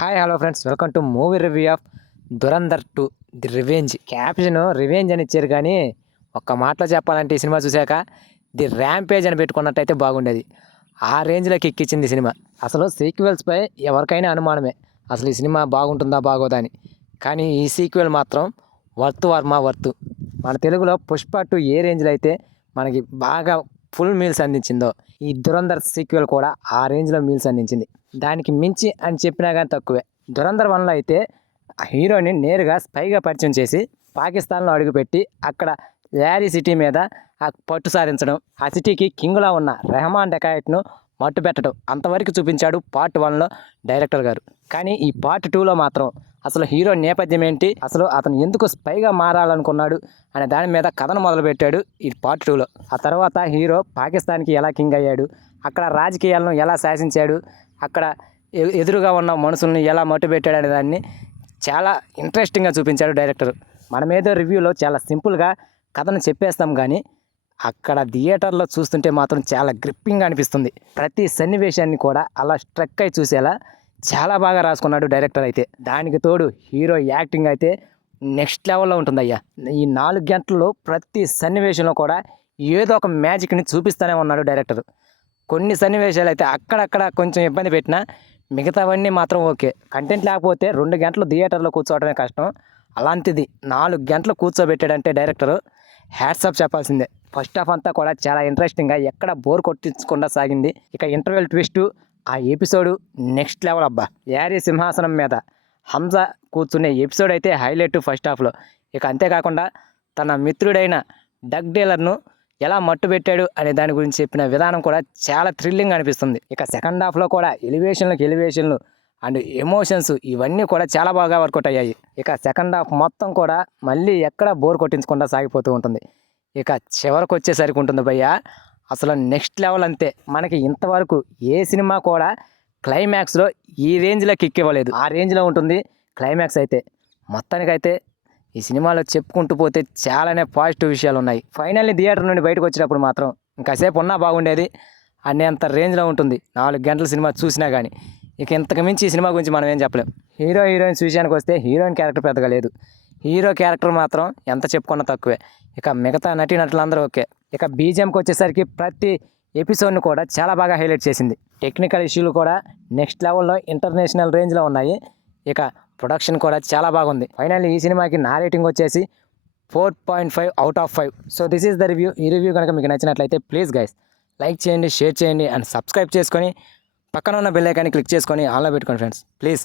Hi hello friends, welcome to movie review of Dhurandhar 2 the revenge. Caption revenge అని ఇచ్చారు, కానీ ఒక్క మాటలో చెప్పాలంటే ఈ సినిమా చూశాక ది ర్యాంపేజ్ అని పెట్టుకున్నట్టయితే బాగుండేది. ఆ రేంజ్లోకి ఎక్కించింది ఈ సినిమా. అసలు సీక్వెల్స్పై ఎవరికైనా అనుమానమే, అసలు ఈ సినిమా బాగుంటుందా బాగోదా అని. కానీ ఈ సీక్వెల్ మాత్రం వర్త్ వర్మ వర్త్. మన తెలుగులో పుష్ప 2 ఏ రేంజ్లో అయితే మనకి బాగా ఫుల్ మీల్స్ అందించిందో, ఈ దురంధర్ సీక్వెల్ కూడా ఆ రేంజ్లో మీల్స్ అందించింది. దానికి మించి అని చెప్పినా కానీ తక్కువే. దురంధర్ 1లో అయితే హీరోని నేరుగా స్పైగా పరిచయం చేసి పాకిస్తాన్లో అడుగుపెట్టి అక్కడ యారీ సిటీ మీద ఆ పట్టు సాధించడం, ఆ సిటీకి కింగ్లా ఉన్న రెహమాన్ డెకాయట్ను మట్టు పెట్టడం అంతవరకు చూపించాడు పార్ట్ 1లో డైరెక్టర్ గారు. కానీ ఈ పార్ట్ 2లో మాత్రం అసలు హీరో నేపథ్యం ఏంటి, అసలు అతను ఎందుకు స్పైగా మారాలనుకున్నాడు అనే దాని మీద కథను మొదలుపెట్టాడు ఈ పార్ట్ 2లో. ఆ తర్వాత హీరో పాకిస్తాన్కి ఎలా కింగ్ అయ్యాడు, అక్కడ రాజకీయాలను ఎలా శాసించాడు, అక్కడ ఎదురుగా ఉన్న మనుషుల్ని ఎలా మట్టుబెట్టాడు అనే దాన్ని చాలా ఇంట్రెస్టింగ్గా చూపించాడు డైరెక్టర్. మనమేదో రివ్యూలో చాలా సింపుల్గా కథను చెప్పేస్తాం, కానీ అక్కడ థియేటర్లో చూస్తుంటే మాత్రం చాలా గ్రిప్పింగ్గా అనిపిస్తుంది. ప్రతి సన్నివేశాన్ని కూడా అలా స్ట్రక్ అయి చూసేలా చాలా బాగా రాసుకున్నాడు డైరెక్టర్. అయితే దానికి తోడు హీరో యాక్టింగ్ అయితే నెక్స్ట్ లెవెల్లో ఉంటుందయ్యా. ఈ 4 గంటల్లో ప్రతి సన్నివేశంలో కూడా ఏదో ఒక మ్యాజిక్ని చూపిస్తూనే ఉన్నాడు డైరెక్టర్. కొన్ని సన్నివేశాలు అయితే అక్కడక్కడ కొంచెం ఇబ్బంది పెట్టినా మిగతావన్నీ మాత్రం ఓకే. కంటెంట్ లేకపోతే 2 గంటలు థియేటర్లో కూర్చోవడమే కష్టం, అలాంటిది 4 గంటలు కూర్చోబెట్టాడంటే డైరెక్టర్ హ్యాట్సాప్ చెప్పాల్సిందే. ఫస్ట్ హాఫ్ అంతా కూడా చాలా ఇంట్రెస్టింగ్గా ఎక్కడ బోర్ కొట్టించకుండా సాగింది. ఇక ఇంటర్వెల్ ట్విస్టు, ఆ ఎపిసోడు నెక్స్ట్ లెవెల్ అబ్బా. యారీ సింహాసనం మీద హంజా కూర్చునే ఎపిసోడ్ అయితే హైలైట్ ఫస్ట్ హాఫ్లో. ఇక అంతేకాకుండా తన మిత్రుడైన డగ్ డీలర్ను ఎలా మట్టు పెట్టాడు అనే దాని గురించి చెప్పిన విధానం కూడా చాలా థ్రిల్లింగ్ అనిపిస్తుంది. ఇక సెకండ్ హాఫ్లో కూడా ఎలివేషన్లు అండ్ ఎమోషన్స్ ఇవన్నీ కూడా చాలా బాగా వర్కౌట్ అయ్యాయి. ఇక సెకండ్ హాఫ్ మొత్తం కూడా మళ్ళీ ఎక్కడ బోర్ కొట్టించకుండా సాగిపోతూ ఉంటుంది. ఇక చివరికి వచ్చేసరికి ఉంటుంది భయ్యా, అసలు నెక్స్ట్ లెవెల్ అంతే. మనకి ఇంతవరకు ఏ సినిమా కూడా క్లైమాక్స్లో ఈ రేంజ్లో కిక్ ఇవ్వలేదు, ఆ రేంజ్లో ఉంటుంది క్లైమాక్స్ అయితే. మొత్తానికైతే ఈ సినిమాలో చెప్పుకుంటూ పోతే చాలానే పాజిటివ్ విషయాలు ఉన్నాయి. ఫైనల్లీ థియేటర్ నుండి బయటకు వచ్చినప్పుడు మాత్రం ఇంకాసేపు ఉన్నా బాగుండేది అనేంత రేంజ్లో ఉంటుంది 4 గంటల సినిమా చూసినా కానీ. ఇక ఇంతకు మించి ఈ సినిమా గురించి మనం ఏం చెప్పలేం. హీరోయిన్స్ విషయానికి వస్తే హీరోయిన్ క్యారెక్టర్ పెద్దగా లేదు, హీరో క్యారెక్టర్ మాత్రం ఎంత చెప్పుకున్నా తక్కువే. ఇక మిగతా నటీనటులందరూ ఓకే. ఇక బీజిఎంకి వచ్చేసరికి ప్రతి ఎపిసోడ్ను కూడా చాలా బాగా హైలైట్ చేసింది. టెక్నికల్ ఇష్యూలు కూడా నెక్స్ట్ లెవెల్లో ఇంటర్నేషనల్ రేంజ్లో ఉన్నాయి. ఇక ప్రొడక్షన్ కూడా చాలా బాగుంది. ఫైనల్లీ ఈ సినిమాకి నా రేటింగ్ వచ్చేసి 4.5 out of 5. So this is the review. ఈ రివ్యూ కనుక మీకు నచ్చినట్లయితే ప్లీజ్ గైస్ లైక్ చేయండి, షేర్ చేయండి అండ్ సబ్స్క్రైబ్ చేసుకొని పక్కన ఉన్న బెల్ ఐకాన్ని క్లిక్ చేసుకొని ఆన్లో పెట్టుకోండి ఫ్రెండ్స్, ప్లీజ్.